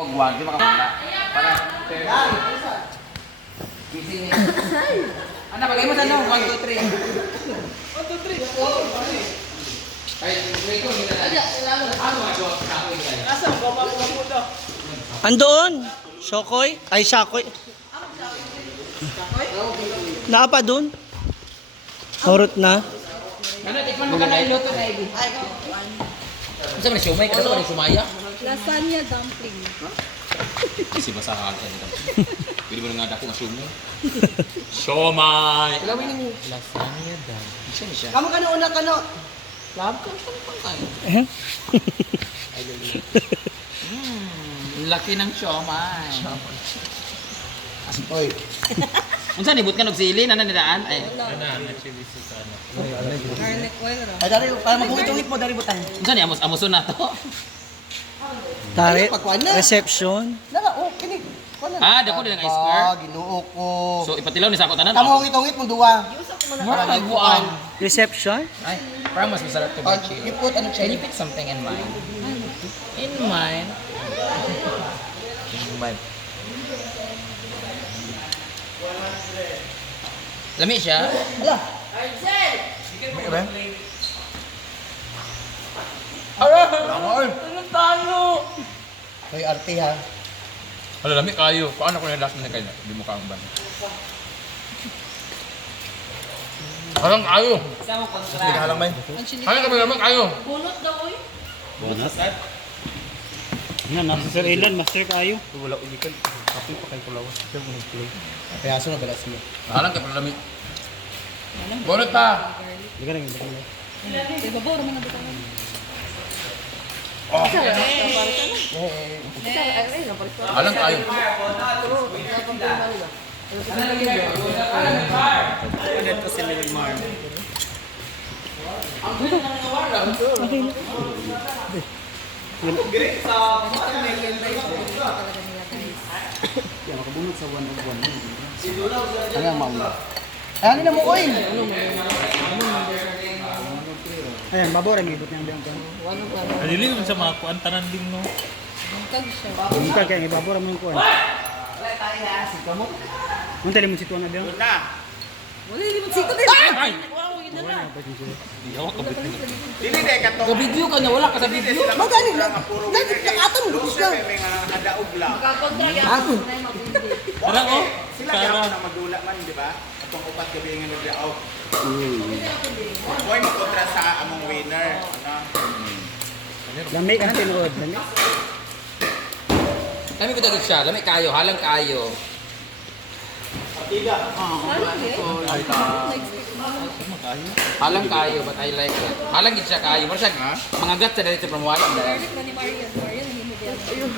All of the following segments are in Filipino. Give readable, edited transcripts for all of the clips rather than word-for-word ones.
Huwag, di makapala. Para. Gising niya. Ano, bagay mo sa ano? 1, 2, 3. 1, 2, 3. Ay, wait ko. Asa, baba mo daw. Andoon. Shokoy. Ay, Shakoy. Napa doon? Horot na. Ano, tikman mo ka na yung luto na ibi. Ano sa mga siumay? Ano sa mga sumaya? Lasagna dumpling. Kasi basa ka ka nito. Pwede mo na nga dako nga siumay. Siumay! Ilawin mo. Lasagna dumpling. Siya siya. Kamu ka na una ka no? Lab ka pang kain. Ay, lali. Laki ng siomay. Oy. Unsa nibut ka sili na nanidaan? Ay. Garlic oil ra. Ay dari para magungit-ungit mo dari butang. Unsa ni amos-amoson na to? Tari. Ay, pagkuhan na. Reception. Nala oh kini. Ah, dako din ang ice cream. Ginoo ko. So ipatilaw ni sa ako tanan. Kamu ngit-ungit mo duwa. Mura kay buan. Reception? Ay, parang mas masarap to Ah, Bechi. iput ano Can siya? you pick something in mind? In mind? In mind. Lami siya? Ala. May ba? Ano tayo? Hoy arte ha. Hala, lami kayo. Paano ko na last na kayo? Hindi mo kaang ban. Halang kayo. Sige halang may. Halang kami naman kayo. Bunot daw oy. Yan, nasa Sir Elan, master kayo. Wala ulikan. Kapi pa kay kulawas. Kaya aso na balas mo. Halang ka pala lami. Bunot pa. Hindi ka rin, hindi ka rin. Kay babaw ra mga bitanan. Halang kayo. Ito si Little Mar. Makabunot sa 101. Ano ang mauna? Ay, ano na mo oil? Ayan, babor, may ibot niyang biyang ka. Alili naman sa mga kuantanan din no. Bungkag siya. Bumukag kaya, ibabor mo yung kuwan. Ang tali mo situan na biyang? Wala di mo sito din. Ay! Dili de kato. Ka-video ka na, wala ka sa video. Magani lang. Dali nakatan mo gusto. May mga adaog lang. Ako. Tara oh. Sila daw na magdula man, di ba? Atong upat gabi nga nagdaog. Boy mo kontra sa among winner. Ano? Lami ka na tinuod, lami. Lami ko dagit siya, lami kayo, halang kayo. Halang kayo, but I like it. Halang gid siya kayo. Mara siya, mga gat sa dito from wala. Garlic na ni Marian. Marian ang hindi diyan. Ayun.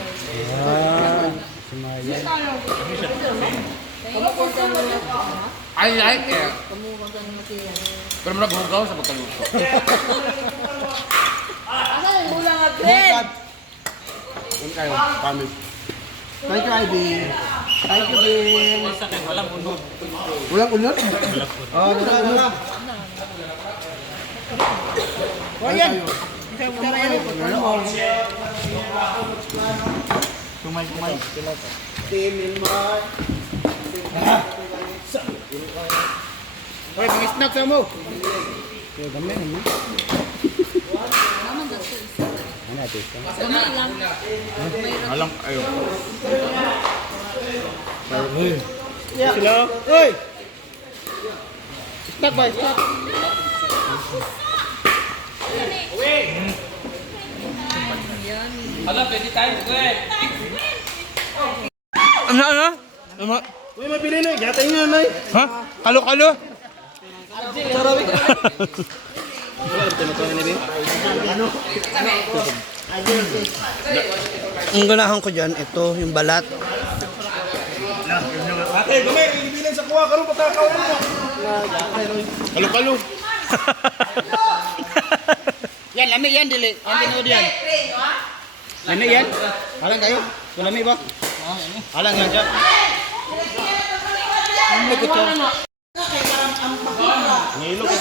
Ah, si Maya. Kamu ko sa mga I like it. kamu ko sa mga siya. Pero mura bugaw sa pagkaluto. Asa ang mula nga bread? Ano kayo? Promise. Thank you, Ivy. Thank you, Bin. Sa akin walang unod. Walang unod? Oh, wala, wala. Oh, yan. Kumay. Team Milmar. Hoy, mga snack sa mo. Kaya dami naman. Naman daw siya isa. Ano natin ito? Kamay lang. Alam ayo. Sila. Uy! Snack ba? Snack. Hala, pwede tayo. Good. Ano? Uy, mapili na. Gatay nga, Nay. Ha? Kalo-kalo? Sarawi ka. Ang ganahan ko dyan, ito, yung balat. Ate, gamay. Ibilan sa kuha. Karong patakaw mo. Kalo-kalo. Yan, lami yan, dili. Ang tinood yan. Lami yan? Alang kayo? Lami ba? Alang nga dyan. Ang likot ko. Ngilo ko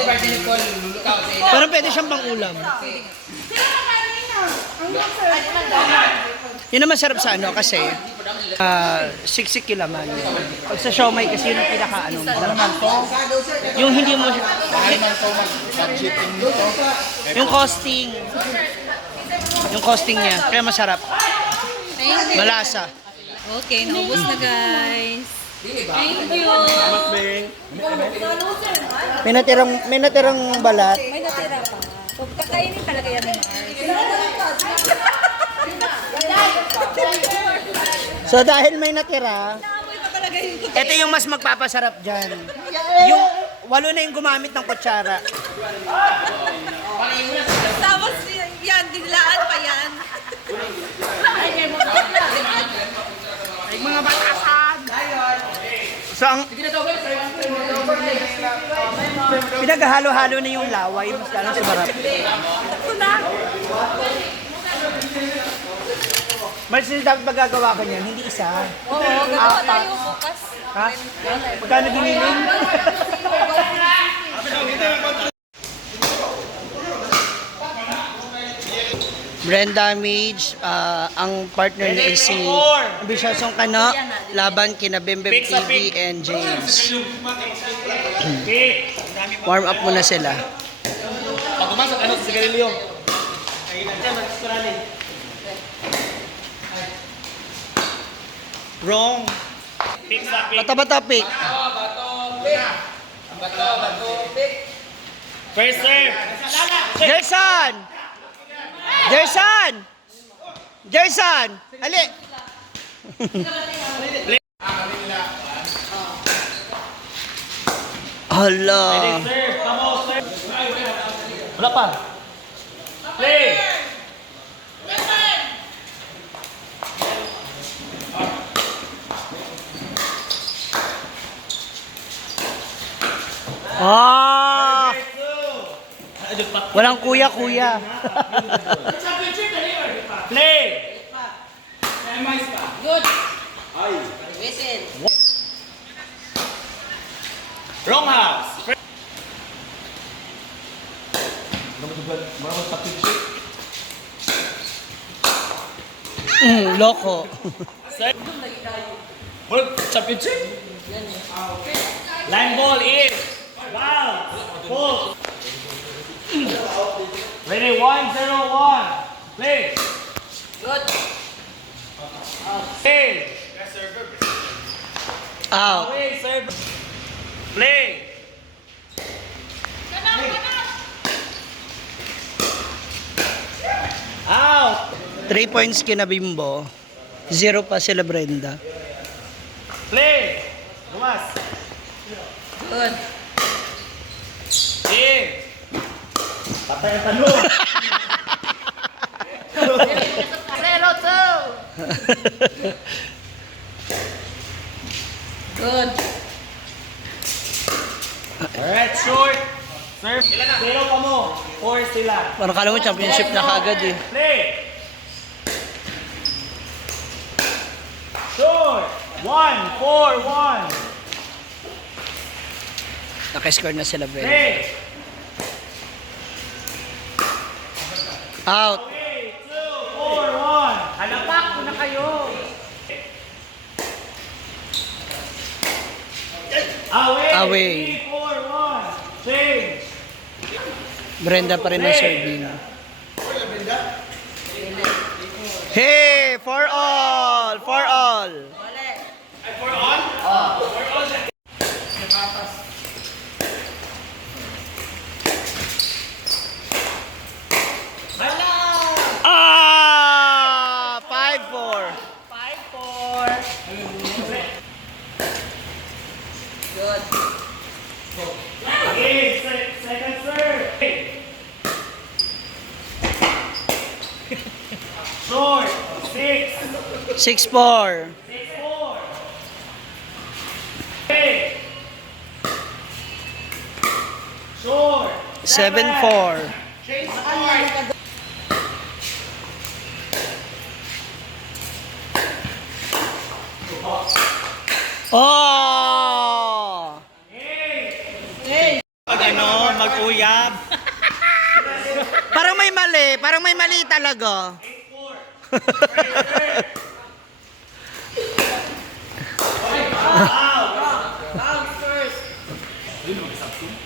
sa partner ni Paul, lulukaw sa ila. Parang pwede siyang pang-ulam. Yun ang masarap sa ano kasi siksik kilaman. Pag sa siomay kasi yun ang pinaka ano. masarap. Yung hindi mo yung costing. Yung costing niya. Kaya masarap. Malasa. Okay, naubos na guys. Thank you. May natirang balat. May natira pa. Kung kakainin talaga yan ng So dahil may natira, Naamoy pa talaga yung ito yung mas magpapasarap dyan. Yung walo na yung gumamit ng kutsara. Tapos yan, dilaan pa yan. So ang pinaghalo-halo na yung laway, mas lalo sumarap. Ito na. Marcel, dapat magagawa ka niyan, hindi isa. Oo, gagawa tayo bukas. Ha? Magkano giniling? Brenda Mage, ang partner niya is si Ambisyosong Kano, laban kina Bembem TV and James. Warm up muna sila. Pag umasok, ano, si Galileo. Wrong. Pick sa pick. Bata-bata pick. First serve. Gerson! Gerson! Gerson! Ali! Hala! Serve. Come on, serve. Wala pa. Play. Ah! Walang kuya-kuya. Play. Good. Whistle. Wrong house. Loko. World Championship. Line ball in. Wow. Pull. Ready, 1-0-1. Play. Good. Play. Out. Away, serve. Play. Out. 3 points kina Bimbo. 0 pa sila Brenda. Play. Lumas. Good. In. Patay ang tanong. 0-2. Good. Alright, short. Serve. 0 pa mo. 4 sila. Parang kala mo championship na kaagad eh. Play. Short. 1-4-1. Naka-score na sila Brenda. Play. Out. Away. 2-4-1. Halapak ko na kayo. Away. Away. 3-4-1. Change. Brenda pa rin ang serving. Hey! For all! For all! Ah! 5-4. 5-4. Good. Okay, second serve. Short. 6. 6-4. 6-4. Okay. Short. 7-4. Oh! Pag ano, Parang may mali. Parang may mali talaga.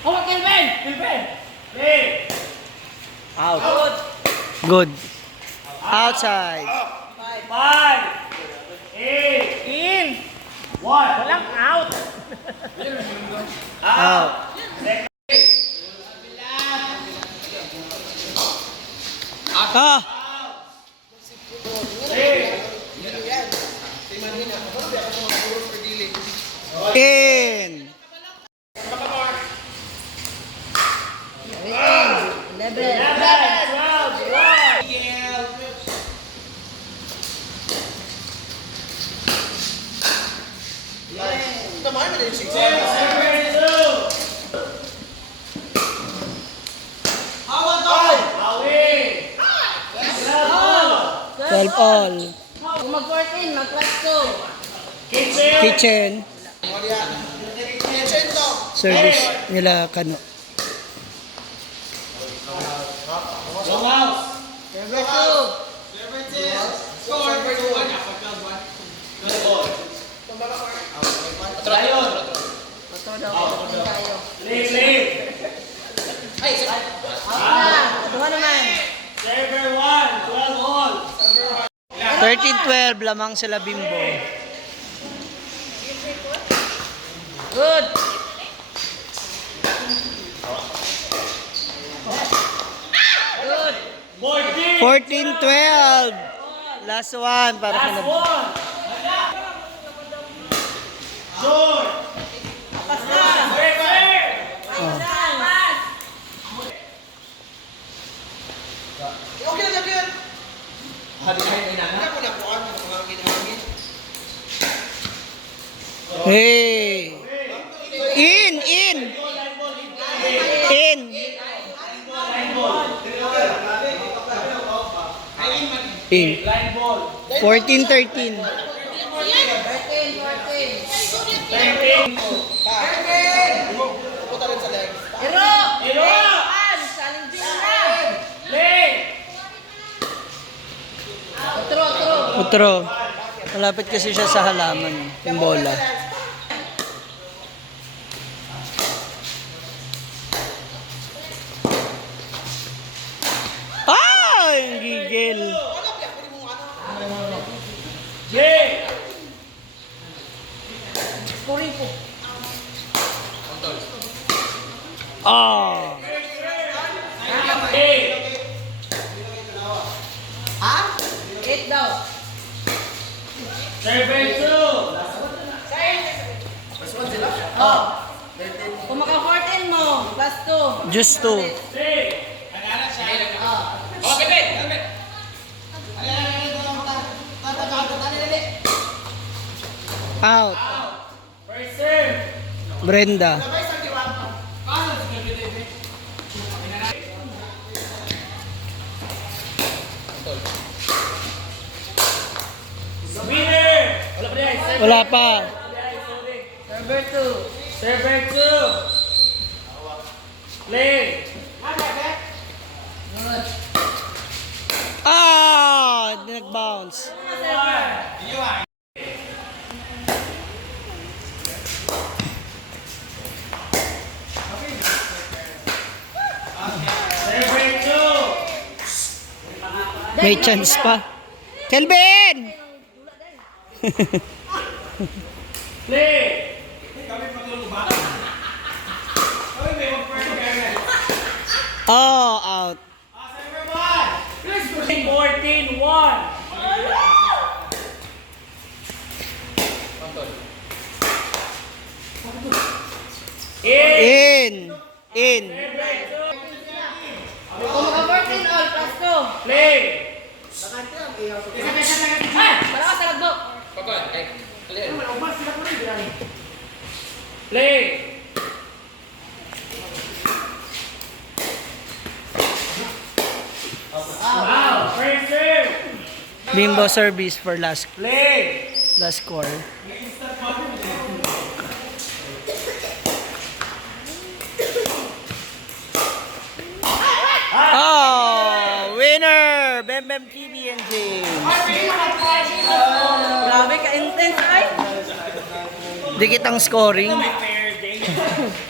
Oh, Kelvin! Play. Out. Good. Outside. 5, 8, in. 1. Walang out. Out. Ah. In. 12. Twelve all. Kung mag-14, mag-12 Kitchen. Kitchen. Service nila Kano. Long house. Lion. Play. Tuwa naman. Server 1, 12 all. 13-12 lamang sila Bimbo. Good. Good. 14. 14-12. Last one para Last kina one. Short. Hey. In. In. Line ball. 14-13. 14. Hero! Challenging na! Play. Otro. Utro. Malapit kasi siya sa halaman. Yung bola. Ah! Yung gigil. Play. Scoring po. Ah! Play. 8 daw. Server 2. Kung maka-14 mo, plus 2. Just two. Play. Out. First serve. Brenda. Winner. Wala pa yan. Wala pa. Server 2. Server 2. Play. Ah! Hindi nag-bounce. Server 2. May chance pa. Kelvin! Play. Oh, out. 14-1. In. Kung maka-14 all, plus 2. Play. Para ka sa lagbo. Play. Wow. First serve. Bimbo service for last Play. score. Oh! score, Bem Bem TV and James. Grabe ka intense ay. Dikit ang scoring. Fair day.